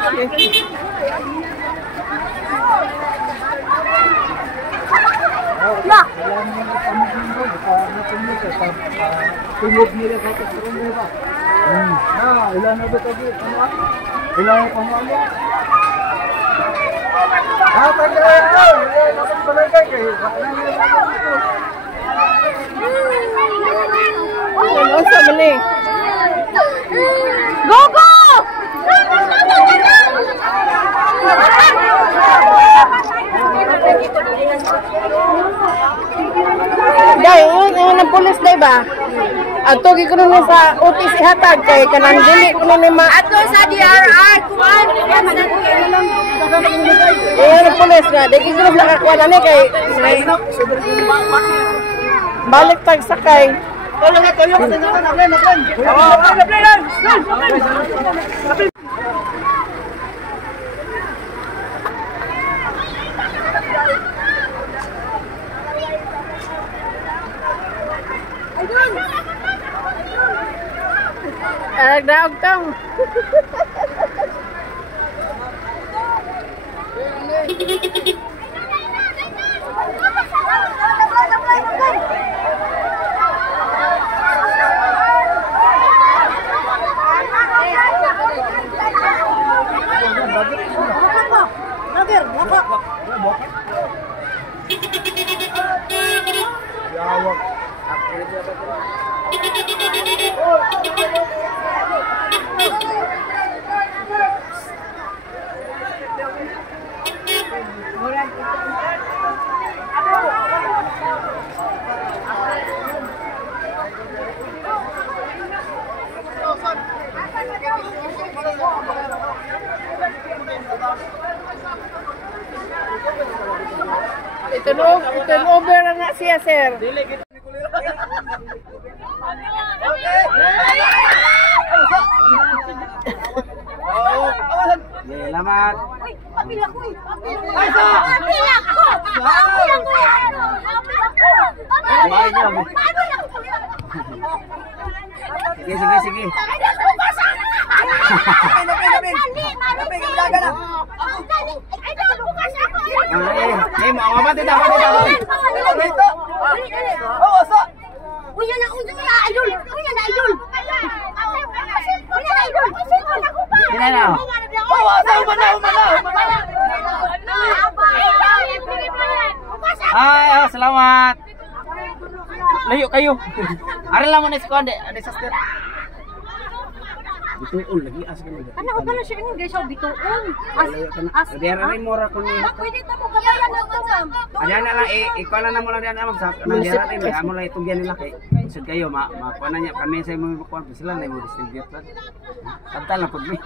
Ya. Tungod nila sa barangay ba? Ilan na ba tayo? Ilan na pamalo? Tagay! Dapat barangay kayo. Ano sa mali? Go, go! Day, yun ang pulis day ba? Ato gi kuno sa otis ihatag kay kanang dili kuno ni ma ato sa DRI kuan. Yun ang pulis na, day gi kuno sa kuan ani kay balik tag sakay. Nagdaog tong. Turnover na nga siya, sir. Selamat. Apil ako eh. Apil ako. Sige. Mama tidak. Uya na idol. Selamat. Layo kayo. Ari lang mo na squad ada sister. Bituon lagi asal lagi. Ano ba na siya ini guys, bituon. Dere rin mora kun ni. Pwede ta mo gabayan na to, ma'am. Ada na lang ikuan na mo lang diyan amang sa dere rin amo lang itugyan nila kay. Sud kayo makuan na niya kami sa mo kuan sila na mo distribute lang. Tantal na pud mi.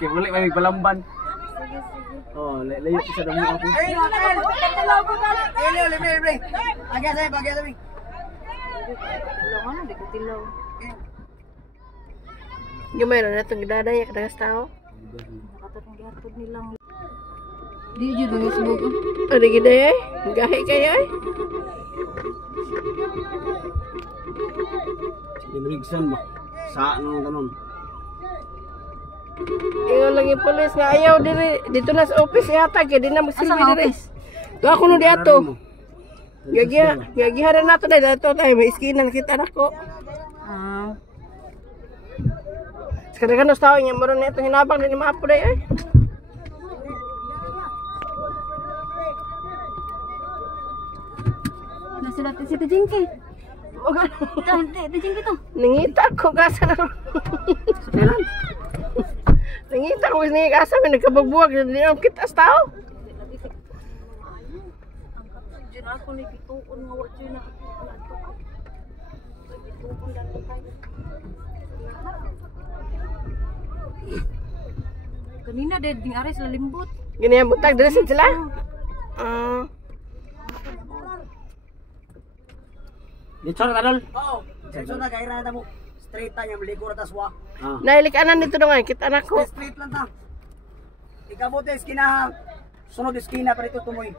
Kay buli may balamban. Oh, layo sa damo ako. Libre. Agya sa mi. Lawan di ko tilaw. Yung mayroon na itong gidadaya kadagas tao. Nakatatong gihatod nilang. Di jud nga subog. Ada gidaya eh. Gahi kayo eh. Librigsan ba? Sa ano ganun? Ingon lang yung polis nga ayaw dito na sa office ihatag kaya di na magsilbi diri. Tuwa ko no di ato. Gagihan na nato dahil ato tayo may iskinan kita na ko. Sekarang kan tao niya meron na itong hinabang din ni maapo dahi eh. Sila si Tejingki. Tejingki to. Nangita ko gasa na. Nangita ko ni gasa may nagkabagbuwag di na kita sa tao. Jud ako ni bituon nga wa jud na. Bituon dan tayo. Kanina dead ding ares la limbot. Gini ang butag diri sila. Dito na kadol. Oo. Dito na kaira na mo. Straight ta nya maligo ra taswa. Nailikanan dito dong kita anak ko. Straight lang ta. Ikabote eskina. Sunod eskina pa dito tumoy.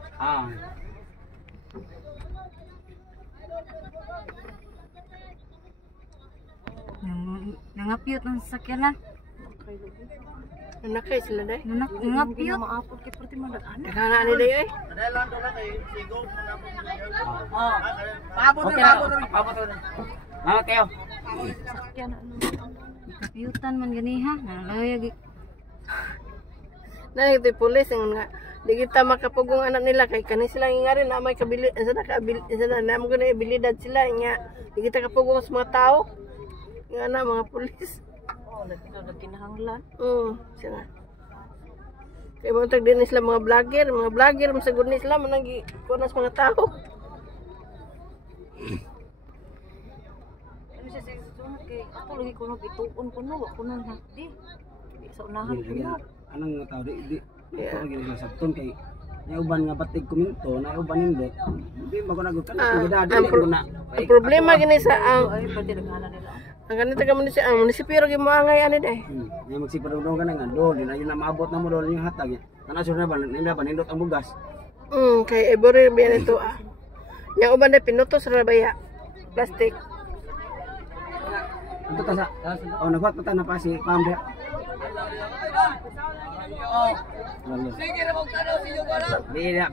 Nangapiyot ng sasakyan na. Nanakay sila day. Nangapiyot. Maapot kay perti madagana. Nakana ni day ay. Oh. Paabot Okay na, na. paabot na. Paabot na. Salamat kayo. Sakyan ano. Kapiyutan man gani ha. Nalayag. Na ito pulis nga di kita makapugong anak nila kay kani sila ngari na may kabili sa na mo gani abilidad sila nya di kita kapugong sa mga tao nga na mga pulis. Oh, kinahanglan. Sila. Kaya mo tag din sila mga vlogger masagod ni sila manang kunas mga tao. Ano siya sa sunod kay ato lagi kuno bituon kuno wa kuno hati. Di sa unahan kuno. Anong tao di ito lagi sa sabton kay na uban nga batig kuminto na uban nindot di magunagod ka na gidadi na Ang problema gini sa Ay pati naghanan nila. ang ganito ka munisipyo rin mo angay ano day. nga magsipadong ka na nga do di na yun na maabot na mo do yung hatag tanasur na ba nindot ang bugas Kay Ebore biyan ito Yang uban day pinutos ra baya. Plastic. ito ta sa nagwat pa ta na pa si Pambe Sige, ramong tanong, sige ko na. Bida